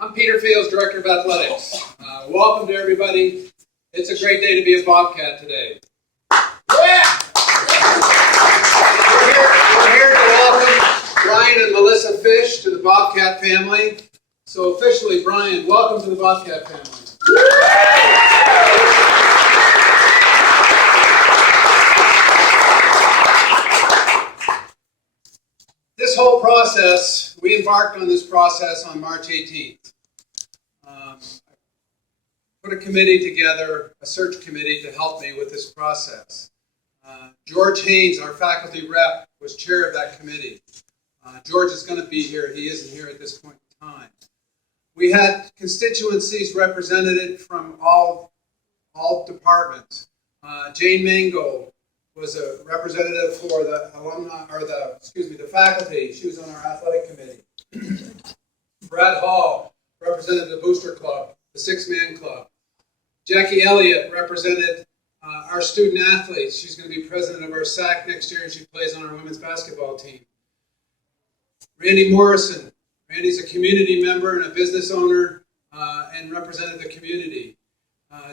I'm Peter Fields, Director of Athletics. Welcome to everybody. It's a great day to be a Bobcat today. Yeah! We're here to welcome Brian and Melissa Fish to the Bobcat family. So officially, Brian, welcome to the Bobcat family. This whole process, we embarked on this process on March 18th. Put a committee together, a search committee to help me with this process. George Haynes, our faculty rep, was chair of that committee. George is going to be here. He isn't here at this point in time. We had constituencies represented from all departments. Jane Mangold was a representative for the alumni, or the faculty. She was on our athletic committee. Brad Hall represented the Booster Club, the six-man club. Jackie Elliott represented our student athletes. She's going to be president of our SAC next year, and she plays on our women's basketball team. Randy Morrison. Randy's a community member and a business owner and represented the community.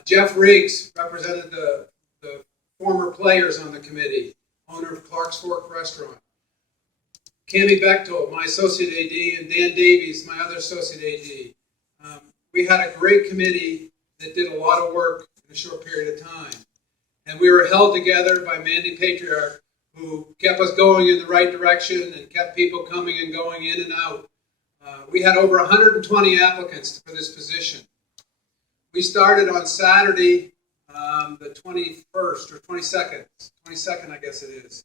Jeff Riggs represented the former players on the committee, owner of Clark's Fork Restaurant. Cammie Bechtel, my associate AD, and Dan Davies, my other associate AD. We had a great committee that did a lot of work in a short period of time. And we were held together by Mandy Patriarch, who kept us going in the right direction and kept people coming and going in and out. We had over 120 applicants for this position. We started on Saturday, the 21st or 22nd, I guess it is.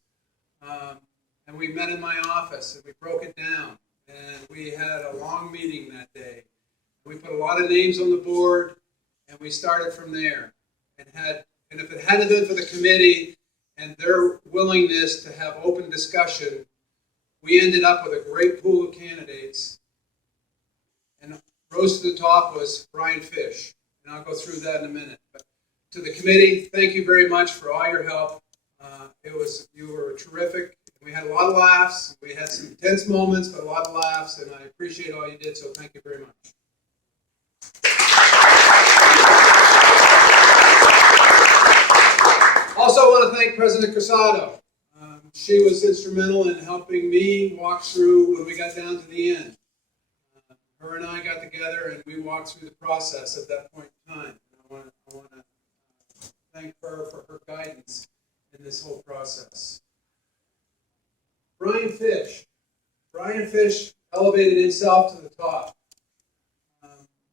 And we met in my office and we broke it down. And we had a long meeting that day. We put a lot of names on the board and we started from there. And if it hadn't been for the committee and their willingness to have open discussion, we ended up with a great pool of candidates. And rose to the top was Brian Fish. And I'll go through that in a minute. But to the committee, thank you very much for all your help. You were terrific. We had a lot of laughs. We had some tense moments, but a lot of laughs, and I appreciate all you did, so thank you very much. Also, I want to thank President Cruzado. She was instrumental in helping me walk through when we got down to the end. Her and I got together and we walked through the process at that point in time. I want to thank her for her guidance in this whole process. Brian Fish. Brian Fish elevated himself to the top.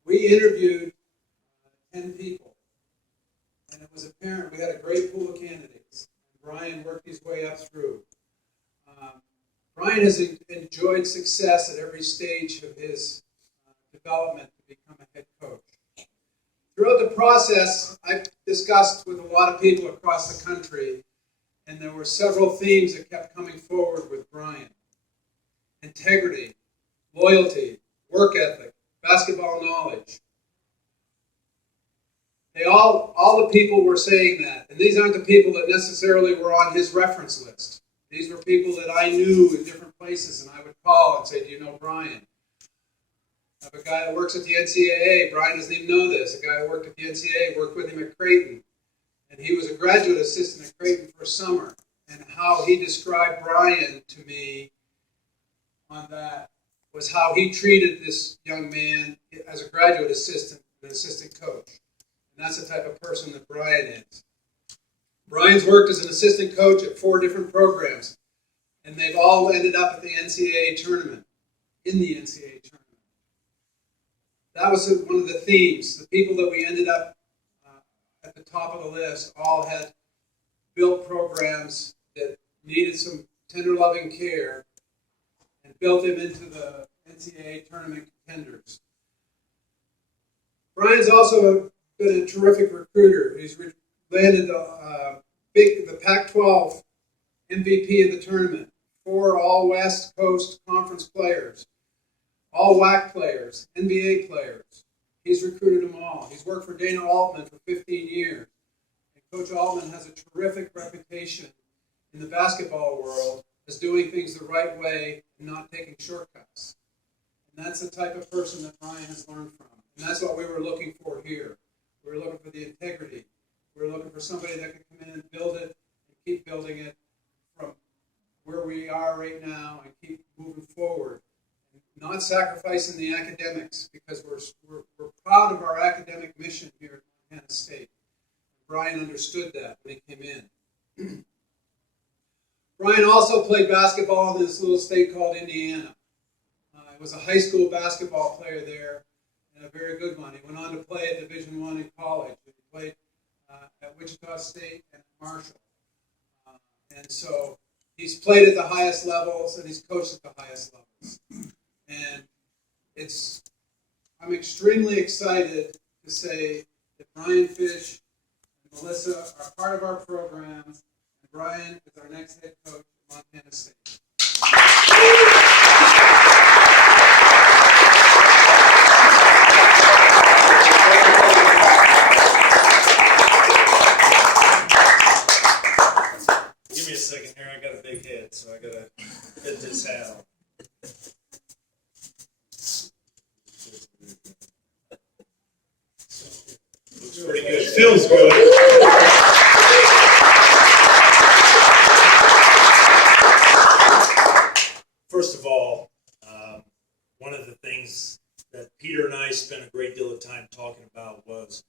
We interviewed 10 people, and it was apparent we had a great pool of candidates. Brian worked his way up through. Brian has enjoyed success at every stage of his development to become a head coach. Throughout the process, I've discussed with a lot of people across the country, and there were several themes that kept coming forward with Brian. Integrity, loyalty, work ethic, basketball knowledge. All the people were saying that, and these aren't the people that necessarily were on his reference list. These were people that I knew in different places, and I would call and say, do you know Brian? I have a guy that works at the NCAA. Brian doesn't even know this. A guy who worked at the NCAA, worked with him at Creighton. And he was a graduate assistant at Creighton for a summer. And how he described Brian to me on that was how he treated this young man as a graduate assistant, an assistant coach. And that's the type of person that Brian is. Brian's worked as an assistant coach at 4 different programs, and they've all ended up at the NCAA tournament, in the NCAA tournament. That was one of the themes. The people that we ended up at the top of the list all had built programs that needed some tender loving care and built them into the NCAA tournament contenders. Brian's also been a terrific recruiter. He's landed the Pac-12 MVP of the tournament, 4 all West Coast Conference players, all WAC players, NBA players. He's recruited them all. He's worked for Dana Altman for 15 years. And Coach Altman has a terrific reputation in the basketball world as doing things the right way and not taking shortcuts. And that's the type of person that Brian has learned from. And that's what we were looking for here. We were looking for the integrity. We were looking for somebody that could come in and build it and keep building it from where we are right now and keep moving forward. And not sacrificing the academics, because we're proud of our academic mission here at Montana State. Brian understood that when he came in. Brian also played basketball in this little state called Indiana. He was a high school basketball player there, and a very good one. He went on to play at Division I in college. He played at Wichita State and at Marshall. And so he's played at the highest levels, and he's coached at the highest levels. And I'm extremely excited to say that Brian Fish and Melissa are part of our program, and Brian is our next head coach at Montana State. Give me a second here. I got a big head, so I gotta get this hat on. Looks pretty good. Feels good. First of all, one of the things that Peter and I spent a great deal of time talking about was,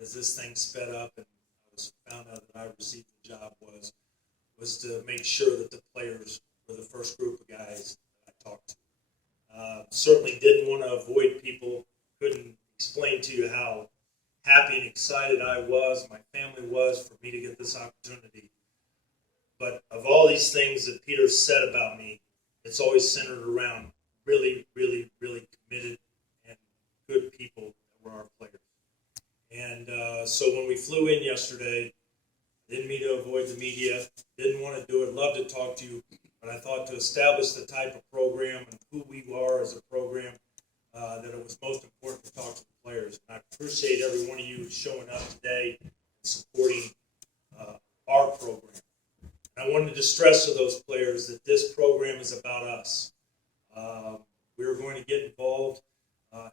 as this thing sped up and found out that I received the job, was to make sure that the players were the first group of guys that I talked to. Certainly didn't want to avoid people. Couldn't explain to you how happy and excited I was, my family was, for me to get this opportunity. But of all these things that Peter said about me, it's always centered around really, really, really committed and good people that were our players. And so when we flew in yesterday, didn't mean to avoid the media, didn't want to do it, love to talk to you, but I thought to establish the type of program and who we are as a program, that it was most important to talk to the players. And I appreciate every one of you showing up today and supporting our program. And I wanted to stress to those players that this program is about us. We are going to get involved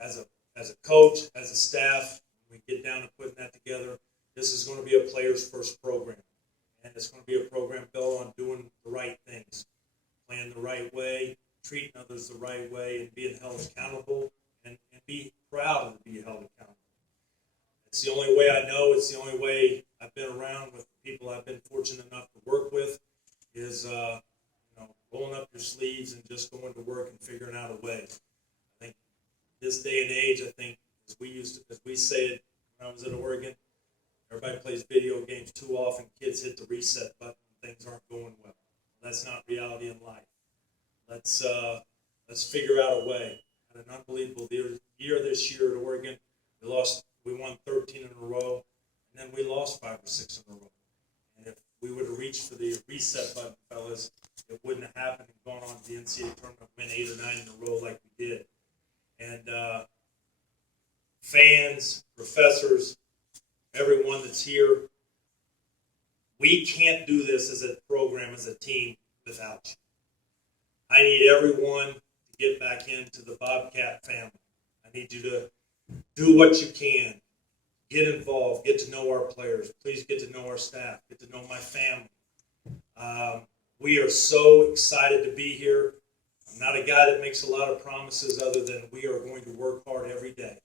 as a coach, as a staff. We get down to putting that together. This is going to be a player's first program. And it's going to be a program built on doing the right things, playing the right way, treating others the right way, and being held accountable, and be proud to be held accountable. It's the only way I know. It's the only way I've been around with the people I've been fortunate enough to work with is rolling up your sleeves and just going to work and figuring out a way. I think this day and age, I think, as we say it when I was at Oregon, everybody plays video games too often. Kids hit the reset button and things aren't going well. That's not reality in life. Let's figure out a way. Had an unbelievable year this year at Oregon. We won 13 in a row, and then we lost 5 or 6 in a row. And if we would have reached for the reset button, fellas, it wouldn't have happened and gone on to the NCAA tournament, win 8 or 9 in a row like we did. And fans, professors, everyone that's here, we can't do this as a program, as a team, without you. I need everyone to get back into the Bobcat family. I need you to do what you can. Get involved. Get to know our players. Please get to know our staff. Get to know my family. We are so excited to be here. I'm not a guy that makes a lot of promises other than we are going to work hard every day.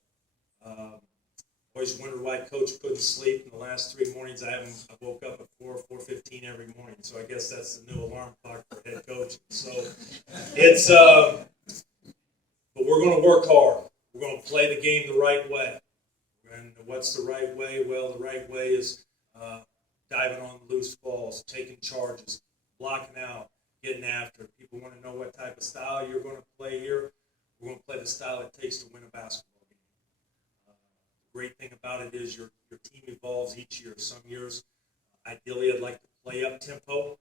Always wondered why Coach couldn't sleep. In the last 3 mornings, I woke up at 4:15 every morning. So I guess that's the new alarm clock for head coach. So it's, but we're going to work hard. We're going to play the game the right way. And what's the right way? Well, the right way is diving on loose balls, taking charges, blocking out, getting after it. People want to know what type of style you're going to play here. We're going to play the style it takes to win a basketball game. The great thing about it is your team evolves each year. Some years, ideally, I'd like to play up tempo.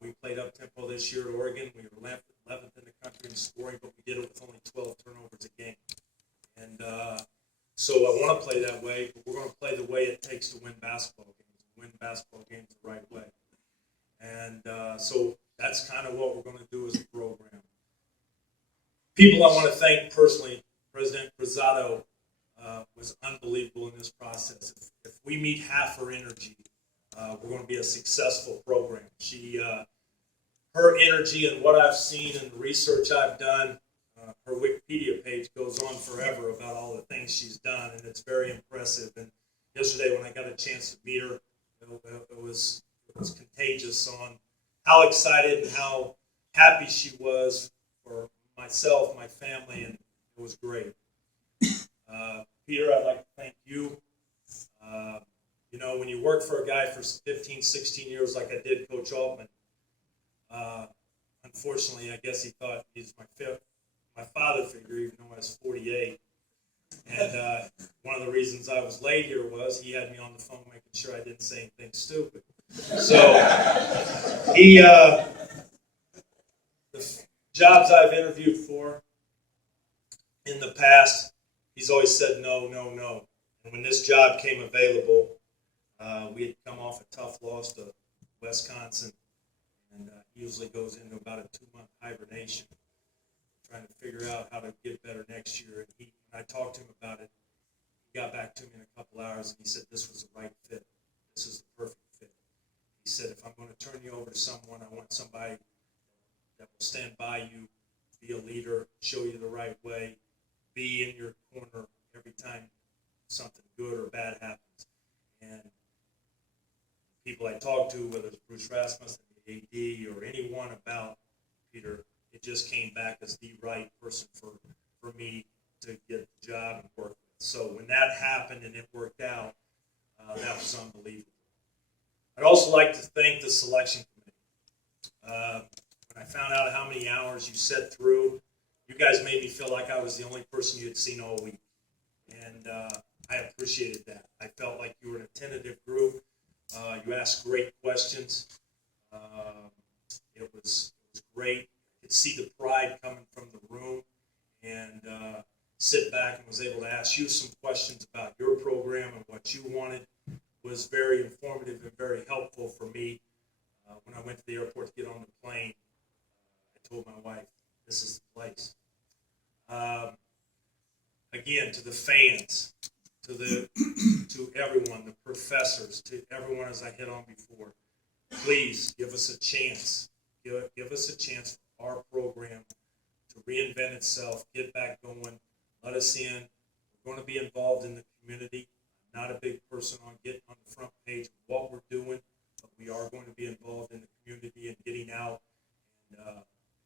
We played up tempo this year at Oregon. We were 11th in the country in scoring, but we did it with only 12 turnovers a game. And so I want to play that way, but we're going to play the way it takes to win basketball games, win basketball games the right way. And so that's kind of what we're going to do as a program. People I want to thank personally, President Cruzado was unbelievable in this process. If we meet half her energy, we're going to be a successful program. Her energy and what I've seen and the research I've done, her Wikipedia page goes on forever about all the things she's done, and it's very impressive. And yesterday when I got a chance to meet her, it was contagious on how excited and how happy she was for myself, my family, and it was great. Peter, I'd like to thank you. When you work for a guy for 15, 16 years like I did, Coach Altman, unfortunately, I guess he thought he's my father figure, even though I was 48. And one of the reasons I was late here was he had me on the phone making sure I didn't say anything stupid. So the jobs I've interviewed for in the past, he's always said no, no, no. And when this job came available, we had come off a tough loss to Wisconsin, and he usually goes into about a 2-month hibernation, trying to figure out how to get better next year. And when I talked to him about it, he got back to me in a couple hours, and he said this was the right fit. This is the perfect fit. He said, if I'm going to turn you over to someone, I want somebody that will stand by you, be a leader, show you the right way, be in your corner every time something good or bad happens. And people I talked to, whether it's Bruce Rasmussen, the AD, or anyone about Peter, it just came back as the right person for me to get the job and work with. So when that happened and it worked out, that was unbelievable. I'd also like to thank the selection committee. When I found out how many hours you sat through, you guys made me feel like I was the only person you had seen all week. And I appreciated that. I felt like you were an attentive group. You asked great questions. It was great. I could see the pride coming from the room, and sit back and was able to ask you some questions about your program and what you wanted. Was very informative and very helpful for me. When I went to the airport to get on the plane, I told my wife, this is the place. Again, to the fans, to everyone, the professors, to everyone as I hit on before, please give us a chance. Give us a chance for our program to reinvent itself, get back going, let us in. We're going to be involved in the community. I'm not a big person on getting on the front page of what we're doing, but we are going to be involved in the community and getting out and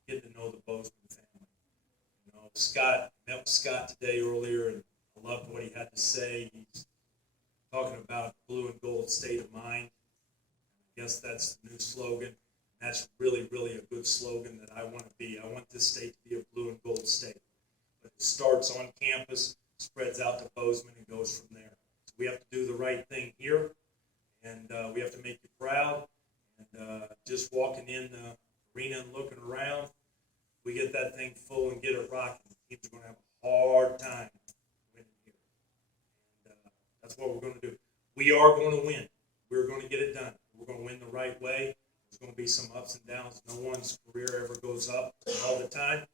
getting to know the Bozeman family. Scott, met with Scott today earlier, and I loved what he had to say. He's talking about blue and gold state of mind. I guess that's the new slogan. That's really, really a good slogan that I want to be. I want this state to be a blue and gold state. But it starts on campus, spreads out to Bozeman, and goes from there. So we have to do the right thing here, and we have to make you proud. And just walking in the arena and looking around, we get that thing full and get it rocking. Teams are going to have a hard time winning here. And that's what we're going to do. We are going to win. We're going to get it done. We're going to win the right way. There's going to be some ups and downs. No one's career ever goes up all the time.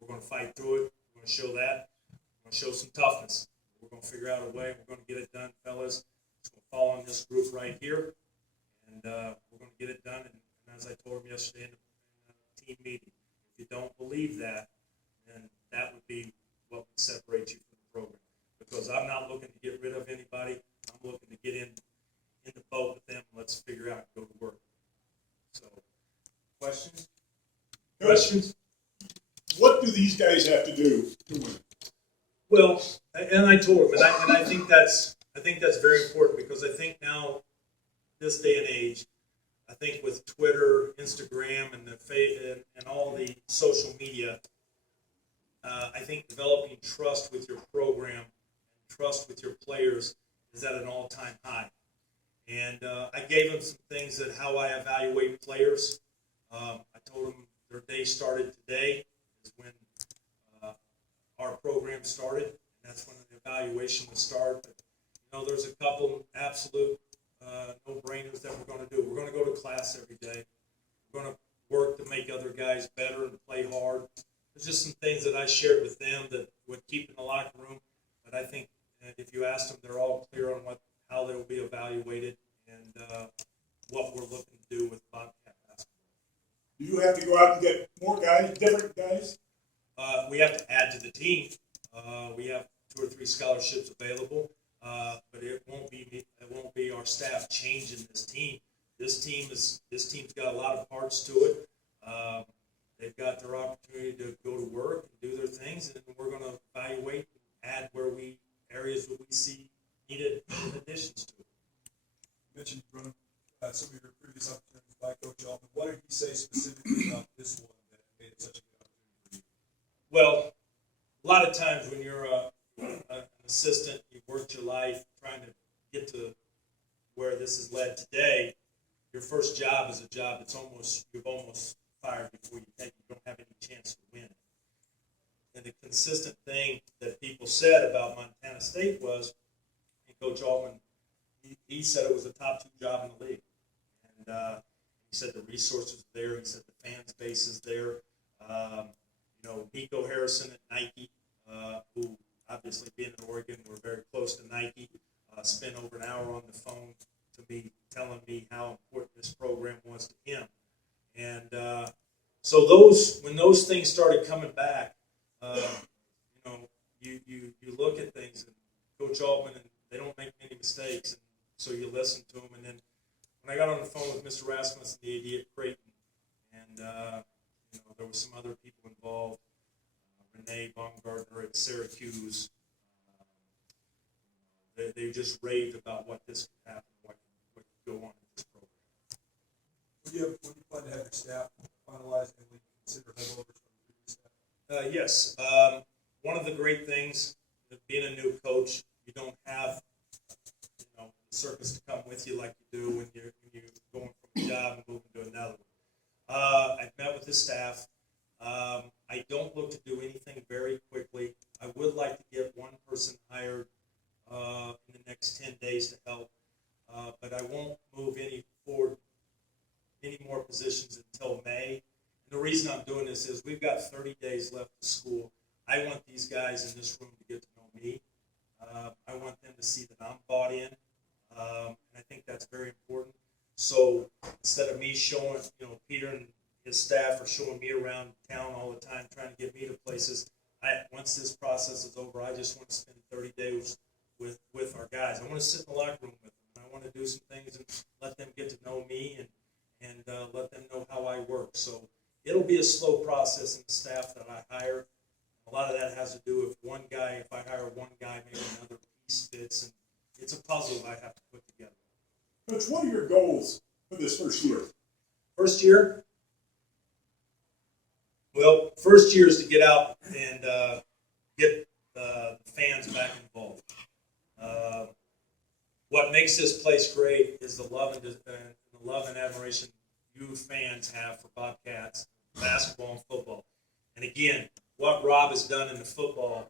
We're going to fight through it. We're going to show that. We're going to show some toughness. We're going to figure out a way. We're going to get it done, fellas. It's going to fall on this group right here. And we're going to get it done. And as I told him yesterday in the team meeting, if you don't believe that, then that would be what would separate you from the program. Because I'm not looking to get rid of anybody. I'm looking to get in the boat with them. Let's figure out and go to work. So, questions? Questions? What do these guys have to do to win? Well, and I told him, and I think that's very important, because I think now, this day and age, I think with Twitter, Instagram, and and all the social media, I think developing trust with your program, trust with your players, is at an all-time high. And I gave them some things that how I evaluate players. I told them their day started today, is when our program started, and that's when the evaluation would start. But there's a couple absolute no-brainers that we're going to do. We're going to go to class every day. We're going to work to make other guys better and play hard. there's just some things that I shared with them that would keep in the locker room. But I think if you ask them, they're all clear on how they'll be evaluated and what we're looking to do with Bobcat basketball. Do you have to go out and get more guys, different guys? We have to add to the team. We have 2 or 3 scholarships available, but it won't be our staff changing this team. This team's got a lot of parts to it. They've got their opportunity to go to work and do their things, and we're going to evaluate and add areas where we see needed additions to it. You mentioned running some of your previous opportunities by Coach Altman. What did he say specifically about this one that made it such a good opportunity for you? Well, a lot of times when you're an assistant, you've worked your life trying to get to where this has led today. Your first job is a job that's you've almost fired before you take. You don't have any chance to win. And the consistent thing that people said about Montana State was, and Coach Altman, he said it was the top 2 job in the league. And he said the resources are there. He said the fans base is there. Nico Harrison at Nike, who obviously being in Oregon, we're very close to Nike, spent over an hour on the phone to me telling me how important this program was to him. And so when those things started coming back, you look at things, and Coach Altman, and they don't make many mistakes, and so you listen to them. And then when I got on the phone with Mr. Rasmussen, the AD at Creighton, and there were some other people involved, Renee Baumgartner at Syracuse, they just raved about what this could happen, what could go on in this program. When you plan to have your staff finalized and we consider holdovers from the previous staff? Yes. One of the great things of being a new coach, you don't have the circus to come with you like you do when you're going from a job and moving to another one. I've met with the staff. I don't look to do anything very quickly. I would like to get one person hired in the next 10 days to help, but I won't move any more positions until May. And the reason I'm doing this is we've got 30 days left of school. I want these guys in this room to get to know me. I want them to see that I'm bought in, and I think that's very important. So instead of me showing, Peter and his staff are showing me around town all the time, trying to get me to places, once this process is over, I just want to spend 30 days with our guys. I want to sit in the locker room with them. I want to do some things and let them get to know me and let them know how I work. So it'll be a slow process in the staff that I hire. A lot of that has to do with one guy. If I hire one guy, maybe another piece fits, and it's a puzzle I have to put together. Coach, what are your goals for this first year? First year? Well, first year is to get out and get the fans back involved. What makes this place great is the love and admiration you fans have for Bobcats, basketball and football. And again, what Rob has done in the football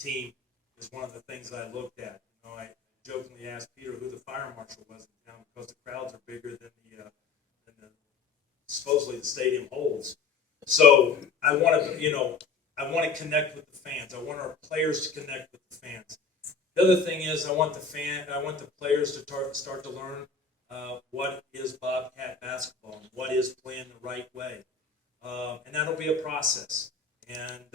team is one of the things I looked at. I jokingly asked Peter who the fire marshal was in town because the crowds are bigger than the supposedly the stadium holds. So I want to connect with the fans. I want our players to connect with the fans. The other thing is I want the players to start to learn what is Bobcat basketball and what is playing the right way. And that'll be a process. And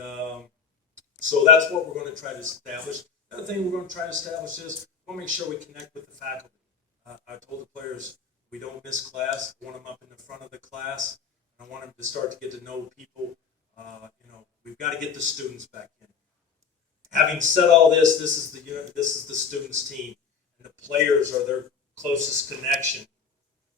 so that's what we're going to try to establish. The other thing we're going to try to establish is we'll make sure we connect with the faculty. I told the players we don't miss class. I want them up in the front of the class. I want them to start to get to know people. We've got to get the students back in. Having said all this, this is the students' team, and the players are their closest connection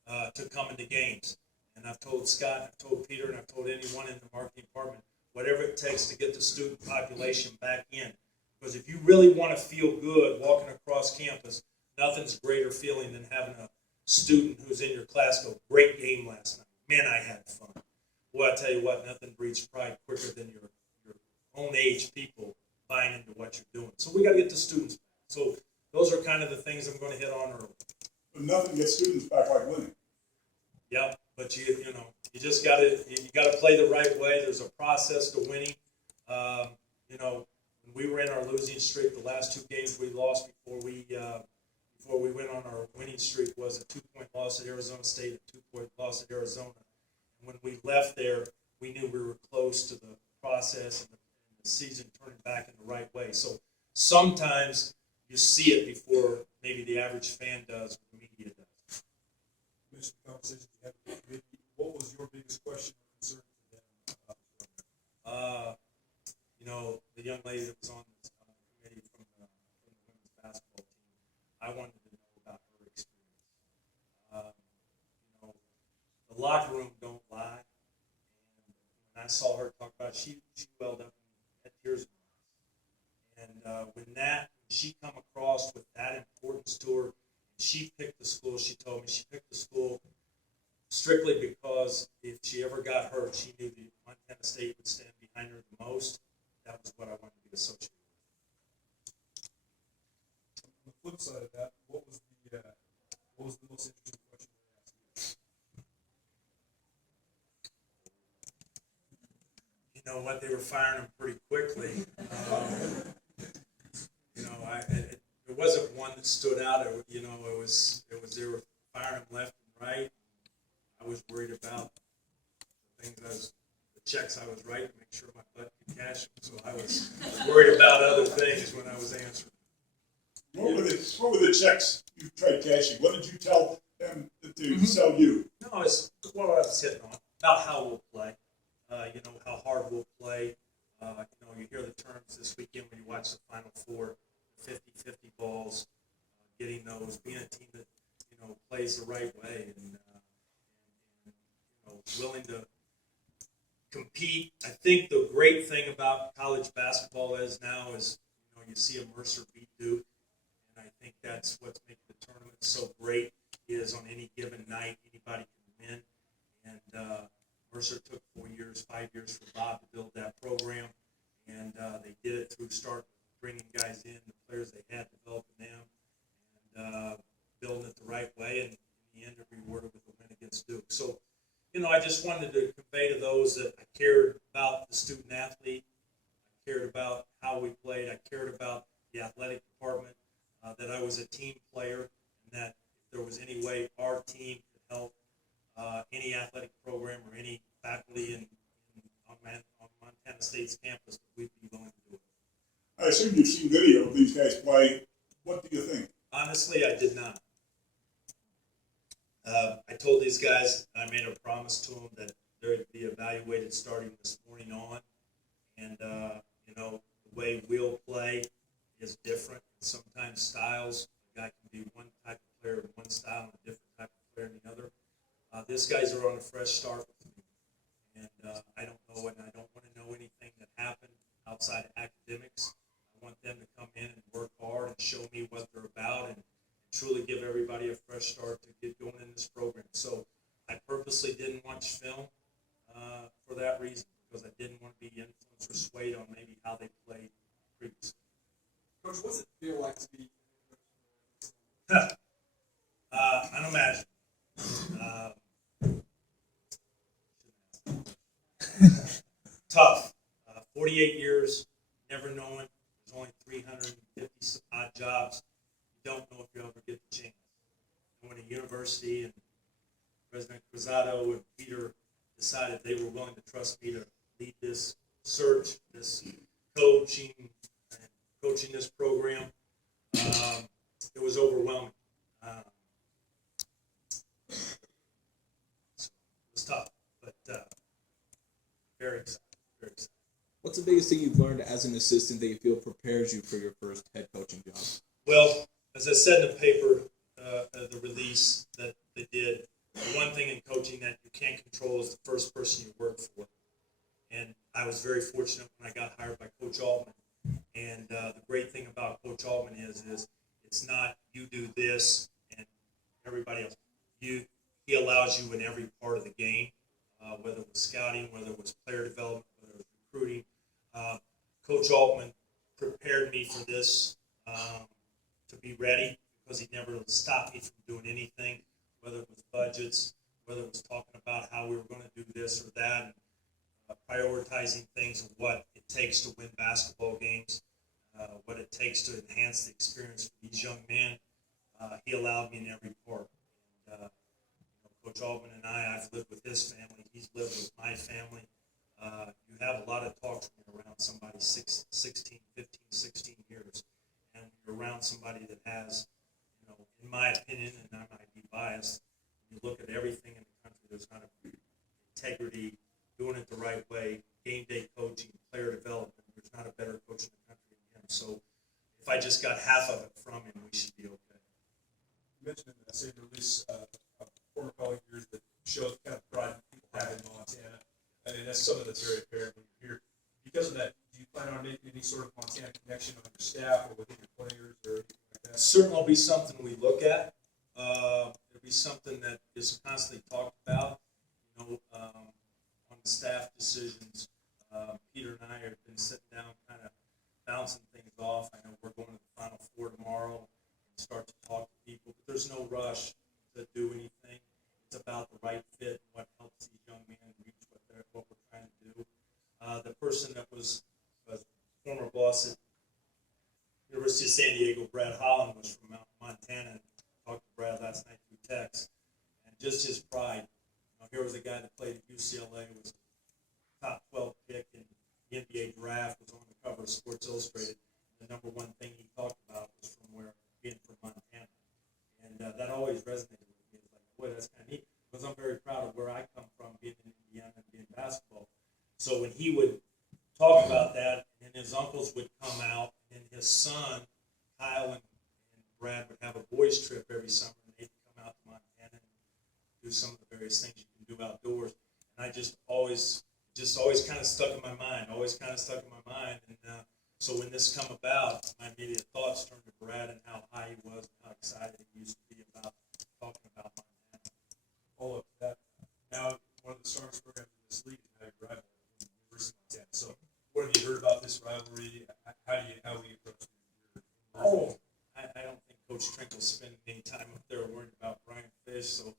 to coming to games. And I've told Scott, I've told Peter, and I've told anyone in the marketing department, whatever it takes to get the student population back in. Because if you really want to feel good walking across campus, nothing's a greater feeling than having a student who's in your class go, great game last night. Man, I had fun. Well, I tell you what, nothing breeds pride quicker than your own age people buying into what you're doing. So we got to get the students back. So those are kind of the things I'm going to hit on early. But nothing gets students back like winning. Yeah, but you just got to play the right way. There's a process to winning. You know, when we were in our losing streak, the last two games we lost before we went on our winning streak was a 2-point loss at Arizona State, a 2-point loss at Arizona. And when we left there, we knew we were close to the process and the season turning back in the right way. So sometimes you see it before maybe the average fan does or the media does. You mentioned the conversation you had with the committee. What was your biggest question or concern to them about the program? You know, the young lady that was on the committee from the women's basketball team, I wanted to know about her experience. You know, the locker room don't lie. And when I saw her talk about it, she welled up and had tears in her eyes. And when she come across with that importance to her, she picked the school. She told me she picked the school strictly because if she ever got hurt, she knew that Montana State would stand behind her the most. That was what I wanted to be associated with. On the flip side of that, what was the most interesting question they asked you? You know what? They were firing him pretty quickly. You know, there wasn't one that stood out. You know, it was they were firing him left and right. I was worried about the things the checks I was writing to make sure my butt could cash them. So I was worried about other things when I was answering. What were the checks you tried cashing? What did you tell them to sell you? No, it's what I was hitting on about how we'll play. You know, how hard we'll play. You know, you hear the terms this weekend when you watch the Final Four, 50-50 balls, getting those, being a team that, you know, plays the right way and you know, willing to compete. I think the great thing about college basketball is now is, you know, you see a Mercer beat Duke, and I think that's what's making the tournament so great is on any given night, anybody can win. And Mercer took 5 years for Bob to build that program, and they did it through bringing guys in, the players they had, developing them, and building it the right way, and in the end, they're rewarded with a win against Duke. So, you know, I just wanted to convey to those that I cared about the student athlete, I cared about how we played, I cared about the athletic department, that I was a team player, and that if there was any way our team could help any athletic program or any faculty on Montana State's campus, that we'd be willing to do it. I assume you've seen video of these guys play. What do you think? Honestly, I did not. I told these guys, I made a promise to them that they'd be evaluated starting this morning on. And, you know, the way we'll play is different. Sometimes styles, a guy can be one type of player in one style and a different type of player in the other. These guys are on a fresh start with me. And I don't know, and I don't want to know anything that happened outside of academics. I want them to come in and work hard and show me what they're about and truly give everybody a fresh start to get going in this program. So I purposely didn't watch film for that reason, because I didn't want to be influenced or swayed on maybe how they played previously. Coach, what's it feel like to be? Unimaginable. Tough. 48 years, never knowing. There's only 350 odd jobs. You don't know if you ever get the chance. I went to university, and President Cruzado and Peter decided they were willing to trust me to lead this search, this coaching this program. It was overwhelming. So it was tough, but very excited. Very excited. What's the biggest thing you've learned as an assistant that you feel prepares you for your first head coaching job? Well, as I said in the paper, the release that they did, the one thing in coaching that you can't control is the first person you work for. And I was very fortunate when I got hired by Coach Altman. And the great thing about Coach Altman is it's not you do this and everybody else. He allows you in every part of the game, whether it was scouting, whether it was player development, whether it was recruiting. Coach Altman prepared me for this to be ready, because he never stopped me from doing anything, whether it was budgets, whether it was talking about how we were going to do this or that. And prioritizing things of what it takes to win basketball games, what it takes to enhance the experience for these young men. He allowed me in every part. And, Coach Altman and I've lived with his family. He's lived with my family. You have a lot of talks when you're around somebody 16 years. And you're around somebody that has, in my opinion, and I might be biased, when you look at everything in the country, there's not a integrity, doing it the right way, game day coaching, player development. There's not a better coach in the country than him. So if I just got half of it from him, we should be okay. You mentioned in the same release a former colleague of yours that shows kind of pride people have in Montana. I mean, that's something that's very apparent when you're here. Because of that, do you plan on making any sort of Montana connection on your staff or within your players or anything like that? Certainly will be something we look at. It'll be something that is constantly talked about. On the staff decisions, Peter and I have been sitting down, kind of bouncing things off. I know we're going to the Final Four tomorrow and start to talk to people, but there's no rush to do anything. It's about the right fit and what helps these young men reach what we're trying to do. The person that was former boss at University of San Diego, Brad Holland, was from Montana. And talked to Brad last night through text, and just his pride. Here was a guy that played at UCLA, was a top 12 pick in the NBA draft, was on the cover of Sports Illustrated. The number one thing he talked about was being from Montana, and that always resonated with me. It's like, boy, that's kind of neat, because I'm very proud of where I come from, being in Indiana and being basketball. So when he would talk about that, and his uncles would come out, and his son, Kyle and Brad would have a boys' trip every summer, and they'd come out to Montana and do some of the various things you can do outdoors. And I just always kind of stuck in my mind, And so when this come about, my immediate thoughts turned to Brad and how high he was and how excited he used to be about talking about Montana. Follow up to that. Now, one of the strongest programs in this league is now your rival, University of Montana. So, what have you heard about this rivalry? How will you approach it? I don't think Coach Trinkle spent any time up there worried about Brian Fish. So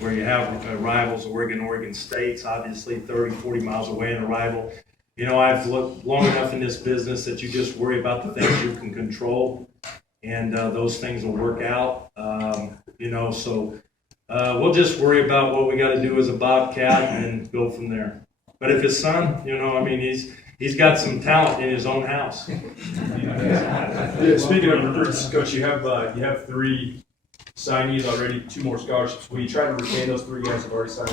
where you have rivals, Oregon State's obviously 30, 40 miles away, and a rival. I've looked long enough in this business that you just worry about the things you can control, and those things will work out. So we'll just worry about what we got to do as a Bobcat and go from there. But if his son, he's got some talent in his own house. Yeah, speaking of recruits, Coach, you have 3 signees already, 2 more scholarships. Will you try to retain those 3 guys who've already signed?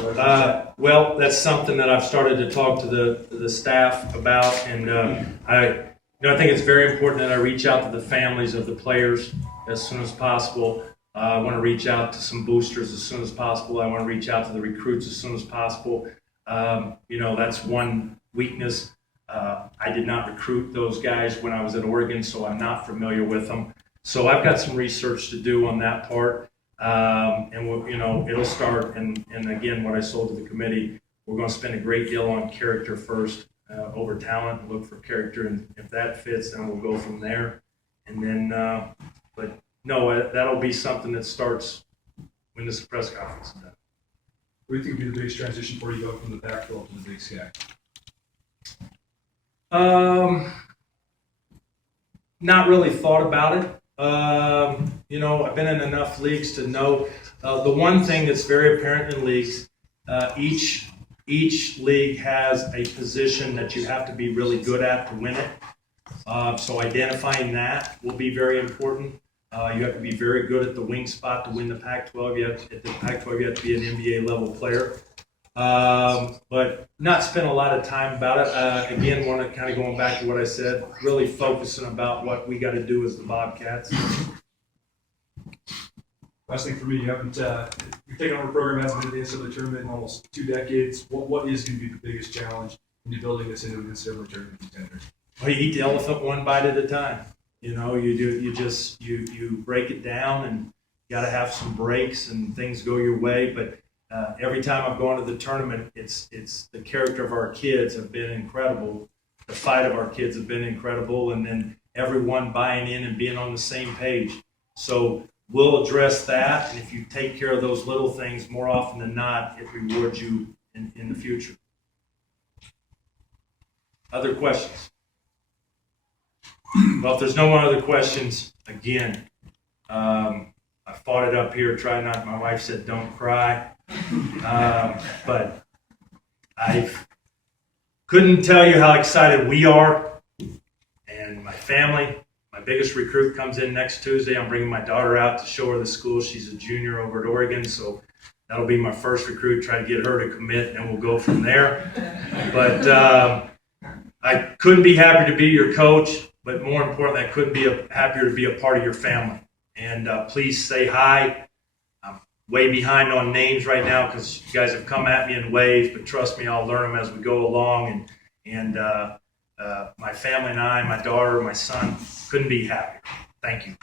Well, that's something that I've started to talk to the staff about, and I think it's very important that I reach out to the families of the players as soon as possible. I want to reach out to some boosters as soon as possible. I want to reach out to the recruits as soon as possible. That's one weakness. I did not recruit those guys when I was at Oregon, so I'm not familiar with them. So I've got some research to do on that part, and it'll start. And again, what I sold to the committee, we're going to spend a great deal on character first over talent. Look for character, and if that fits, then we'll go from there. And then, but no, that'll be something that starts when this press conference is done. What do you think would be the biggest transition for you going from the Pac-12 to the Big Sky? Not really thought about it. I've been in enough leagues to know the one thing that's very apparent in leagues, each league has a position that you have to be really good at to win it. So identifying that will be very important. You have to be very good at the wing spot to win the Pac-12. At the Pac-12, you have to be an NBA level player. But not spend a lot of time about it. Again, want to kind of going back to what I said, really focusing about what we got to do as the Bobcats. Last thing for me, you're taking over a program that hasn't been in the NCAA tournament in almost 2 decades. What is going to be the biggest challenge in building this into an NCAA tournament contender? Well, you eat the elephant one bite at a time. You break it down, and you got to have some breaks and things go your way. But every time I've gone to the tournament, it's the character of our kids have been incredible. The fight of our kids have been incredible, and then everyone buying in and being on the same page. So we'll address that, and if you take care of those little things more often than not, it rewards you in the future. Other questions? Well, if there's no more other questions, again, I fought it up here, try not, my wife said don't cry. But I couldn't tell you how excited we are and my family. My biggest recruit comes in next Tuesday. I'm bringing my daughter out to show her the school. She's a junior over at Oregon, so that'll be my first recruit, try to get her to commit, and we'll go from there. But I couldn't be happier to be your coach, but more importantly, I couldn't be happier to be a part of your family. And please say hi. I'm way behind on names right now because you guys have come at me in waves, but trust me, I'll learn them as we go along. And my family and I, my daughter, my son, couldn't be happier. Thank you.